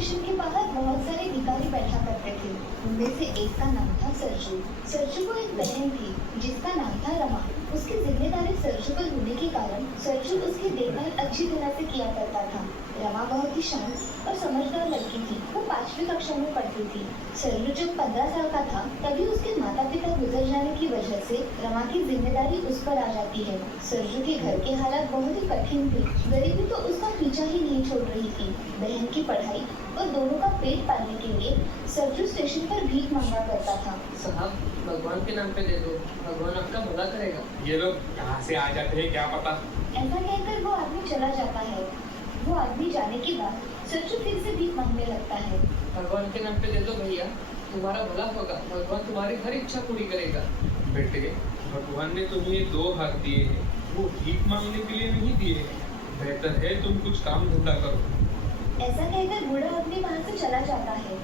Station के बाहर बहुत सारे भिखारी बैठा करते थे। उनमें से एक का नाम था सरजू। सरजू को एक बहन थी जिसका नाम था रमा। उसकी जिम्मेदारी सरजू पर होने के कारण सरजू उसकी देखभाल अच्छी तरह से किया करता था। रमा बहुत ही शांत और समझदार लड़की थी। वो 5वीं कक्षा में पढ़ती थी। सरजू जब 15 साल का था तभी उसके माता पिता गुजर जाने की वजह से रमा की जिम्मेदारी उस पर आ जाती है। सरजू के घर के हालात बहुत ही कठिन थे। गरीबी तो उसका पीछा ही नहीं छोड़ रही थी। बहन की पढ़ाई और दोनों का पेट पालने के लिए सरजू स्टेशन पर भीख मांगा करता था। साहब, भगवान के नाम पे दे दो, भगवान आपका भला करेगा। ये लोग कहाँ से आ जाते हैं क्या पता। ऐसा कहकर वो आदमी चला जाता है। वो आदमी जाने के बाद सरजू फिर से भीख मांगने लगता है। भगवान के नाम पे दे दो भैया, तुम्हारा भला होगा, भगवान तुम्हारी हर इच्छा पूरी करेगा। बेटे, भगवान ने तुम्हें 2 हाथ दिए हैं, वो भीख मांगने के लिए नहीं दिए हैं। बेहतर है तुम कुछ काम धंधा करो। ऐसा कहकर बूढ़ा आदमी वहाँ से चला जाता है।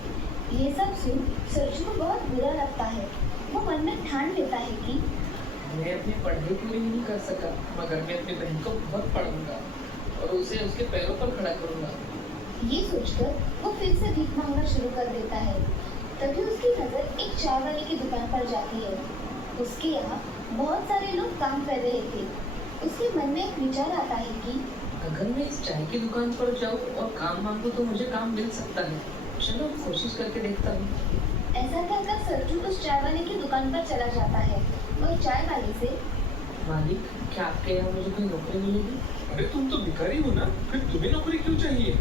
ये सब सुन सरजू को बहुत बुरा लगता है। वो मन में ठान लेता है कि मैं अपनी पढ़ाई पूरी नहीं कर सका, मगर मैं अपनी बहन को बहुत पढ़ूंगा और उसे उसके पैरों पर खड़ा करूंगा। ये सोचकर वो फिर से भीख मांगना शुरू कर देता है। तभी उसकी नजर एक चाय वाले की दुकान पर जाती है। उसके यहाँ बहुत सारे लोग काम कर रहे थे। उसके मन में एक विचार आता है कि अगर मैं इस चाय की दुकान पर जाऊँ और काम मांगू तो मुझे काम मिल सकता है। चलो कोशिश करके देखता हूँ। ऐसा कहकर सरजू उस चाय वाले की दुकान पर चला जाता है और चाय वाले से मालिक, क्या आपके यहाँ मुझे कोई नौकरी मिलेगी? अरे तुम तो भिखारी हो ना, फिर तुम्हें नौकरी क्यों चाहिए?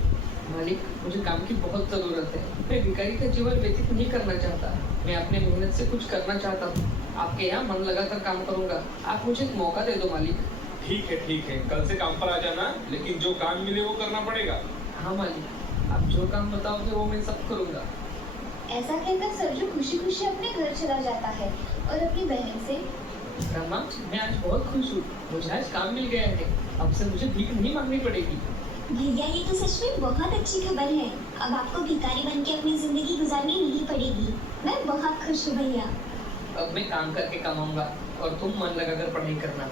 मालिक, मुझे काम की बहुत ज़रूरत है। मैं भिखारी का जीवन व्यतीत नहीं करना चाहता। मैं अपने मेहनत से कुछ करना चाहता हूँ। आपके यहाँ मन लगाकर काम करूँगा। आप मुझे एक मौका दे दो मालिक। ठीक है, कल से काम पर आ जाना, लेकिन जो काम मिले वो करना पड़ेगा। हाँ मालिक, आप जो काम बताओगे वो मैं सब करूँगा। ऐसा कहकर सरजू खुशी खुशी अपने घर चला जाता है और अपनी बहन से रमा, मैं आज बहुत खुश हूँ। मुझे आज काम मिल गया है। अब से मुझे भीख नहीं मांगनी पड़ेगी। भैया, ये तो सच में बहुत अच्छी खबर है। अब आपको भिखारी बन के अपनी जिंदगी गुजारनी नहीं पड़ेगी। मैं बहुत खुश हूँ भैया। अब मैं काम करके कमाऊंगा और तुम मन लगाकर पढ़ाई करना।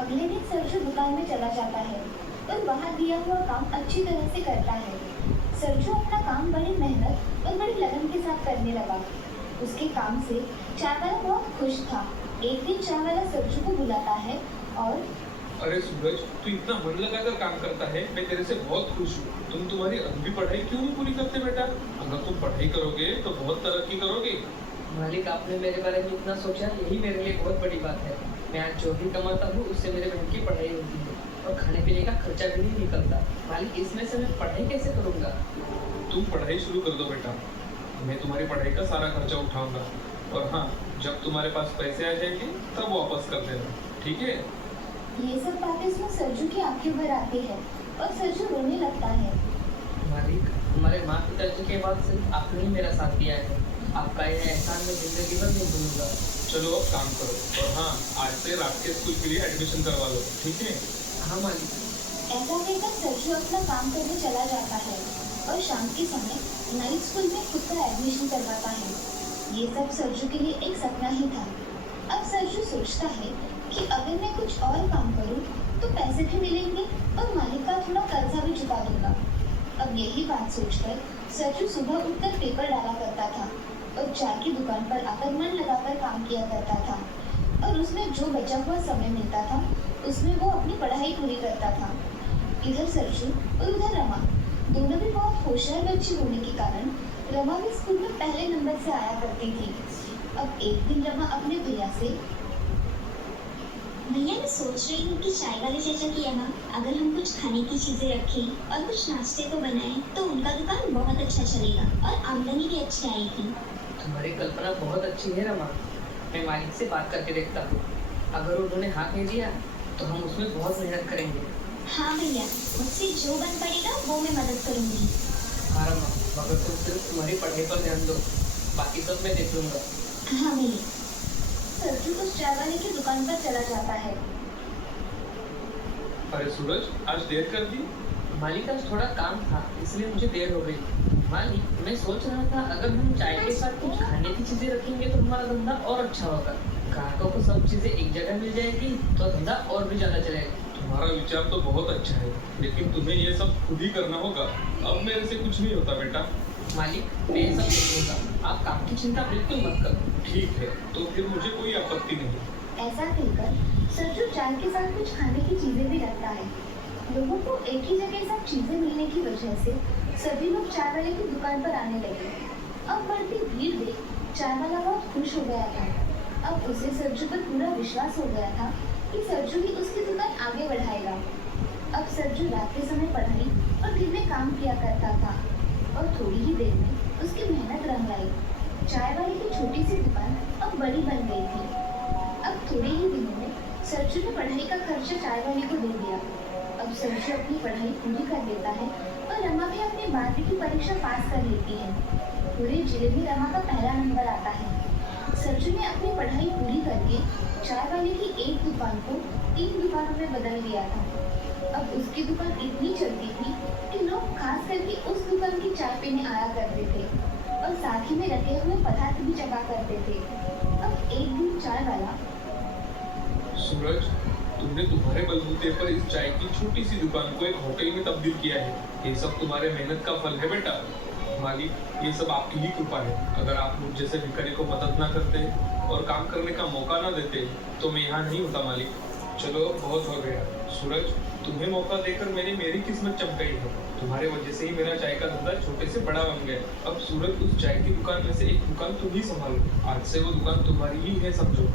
अगले दिन सरजू दुकान में चला जाता है और वहाँ दिया हुआ काम अच्छी तरह से करता है। सरजू अपना काम बड़ी मेहनत और बड़ी लगन के साथ करने लगा। उसके काम से चाय वाला बहुत खुश था। एक दिन चाय वाला सरजू को बुलाता है और अरे सूरज, तू इतना मन लगाकर काम करता है, मैं तेरे से बहुत खुश हूँ। तुम तुम्हारी अभी पढ़ाई क्यों नहीं पूरी करते बेटा? अगर तुम पढ़ाई करोगे तो बहुत तरक्की करोगे। मालिक, आपने मेरे बारे में इतना सोचा, यही मेरे लिए बहुत बड़ी बात है। मैं आज जो भी कमाता हूँ उससे मेरे बहन की पढ़ाई होती है और खाने पीने का खर्चा भी नहीं निकलता। मालिक, इसमें से मैं पढ़ाई कैसे करूँगा? तुम पढ़ाई शुरू कर दो बेटा, मैं तुम्हारी पढ़ाई का सारा खर्चा उठाऊंगा। और हाँ, जब तुम्हारे पास पैसे आ जाएंगे तब वापस कर देना, ठीक है? ये सब बातें सुन सरजू की आंखें भर आती है और सरजू रोने लगता है। मालिक, हमारे माँ पिताजी के बाद सिर्फ आपने ही मेरा साथ दिया है। आपका यह एहसान मैं जिंदगी भर नहीं भूलूंगा। चलो अब काम करो, और हाँ, आज से रात के स्कूल के लिए एडमिशन करवा लो, ठीक है? हाँ मालिक। ऐसा कहकर सरजू अपना काम करने चला जाता है और शाम के समय नाइट स्कूल में खुद का एडमिशन करवाता है। ये सब सरजू के लिए एक सपना ही था। अब सरजू सोचता है कि अगर मैं कुछ और काम करूं तो पैसे भी मिलेंगे और मालिक का थोड़ा कर्जा भी चुका दूंगा। अब यही बात सोचकर सरजू सुबह उठकर पेपर डाला करता था और चाय की दुकान पर आकर मन लगाकर काम किया करता था और उसमें जो बचा हुआ समय मिलता था उसमें वो अपनी पढ़ाई पूरी करता था। इधर सरजू और उधर रमा दोनों भी बहुत होशियार बच्ची होने के कारण रमा भी स्कूल में पहले नंबर से आया करती थी। अब एक दिन रमा अपने भैया से भैया, मैं सोच रही हूँ कि चाय वाले चाचा के यहाँ अगर हम कुछ खाने की चीजें रखें और कुछ नाश्ते को बनाएं तो उनका दुकान बहुत अच्छा चलेगा और आमदनी भी अच्छी आएगी। तुम्हारी कल्पना बहुत अच्छी है रमा। मैं मालिक से बात करके देखता हूँ। अगर उन्होंने हाँ कह दिया तो हम उसमें बहुत मेहनत करेंगे। हाँ भैया, मुझसे जो बन पड़ेगा वो मैं मदद करूँगी। हाँ रमा, मगर तुम सिर्फ तुम्हारी पढ़ाई पर ध्यान दो, बाकी सब मैं देख लूँगा। हाँ भैया। सरजू उस चाय वाले की दुकान पर चला जाता है। अरे सूरज, आज देर कर दी? मालिक, आज थोड़ा काम था इसलिए मुझे देर हो गई। मालिक, मैं सोच रहा था अगर हम चाय के साथ कुछ खाने की चीजें रखेंगे तो हमारा धंधा और अच्छा होगा। ग्राहकों को सब चीजें एक जगह मिल जाएगी तो धंधा और भी ज्यादा चलेगा। तुम्हारा विचार तो बहुत अच्छा है, लेकिन तुम्हें ये सब खुद ही करना होगा। अब मेरे से कुछ नहीं होता बेटा। मालिक, मैं ये सब देख लूंगा। आप काम की चिंता बिल्कुल मत करो। ठीक है, तो फिर मुझे कोई आपत्ति नहीं। ऐसा कहकर सरजू चाय के साथ कुछ खाने की चीजें भी रखता है। लोगों को एक ही जगह सब चीजें मिलने की वजह से सभी लोग चाय वाले की दुकान पर आने लगे। अब बढ़ती भीड़ देख चाय वाला बहुत खुश हो गया था। अब उसे सरजू पर पूरा विश्वास हो गया था कि सरजू ही उसकी दुकान आगे बढ़ाएगा। अब सरजू रात के समय पढ़ाई और दिन में काम किया करता था और थोड़ी ही देर में उसकी मेहनत रंग लाई। चाय वाले की छोटी सी दुकान अब बड़ी बन गई थी। अब थोड़े ही दिनों में सरजू ने पढ़ाई का खर्चा चाय वाले को दे दिया। अब सरजू अपनी पढ़ाई पूरी कर लेता है और रमा भी अपनी 12वीं की परीक्षा पास कर लेती है। पूरे जिले में रमा का पहला नंबर आता है। सरजू ने अपनी पढ़ाई पूरी करके चाय वाले की एक दुकान को 3 दुकानों में बदल दिया था। अब उसकी दुकान इतनी चलती थी कि लोग खास करके उस दुकान की चाय पीने आया करते थे और साथ ही में रखे हुए पदार्थ भी चखा करते थे। अब एक दिन चाय वाला, सूरज, तुमने तुम्हारे बलबूते पर इस चाय की छोटी सी दुकान को एक होटल में तब्दील किया है। ये सब तुम्हारे मेहनत का फल है बेटा। मालिक, ये सब आपकी ही कृपा है। अगर आप मुझ जैसे भिखारी को मदद ना करते और काम करने का मौका ना देते तो मैं यहाँ नहीं होता मालिक। चलो, बहुत हो गया। सूरज, तुम्हें मौका देकर मेरी किस्मत चमकाई है। तुम्हारे वजह से ही मेरा चाय का धंधा छोटे से बड़ा बन गया। अब सूरज, उस चाय की दुकान में से एक दुकान तुम ही संभालो। आज से वो दुकान तुम्हारी ही है, समझो।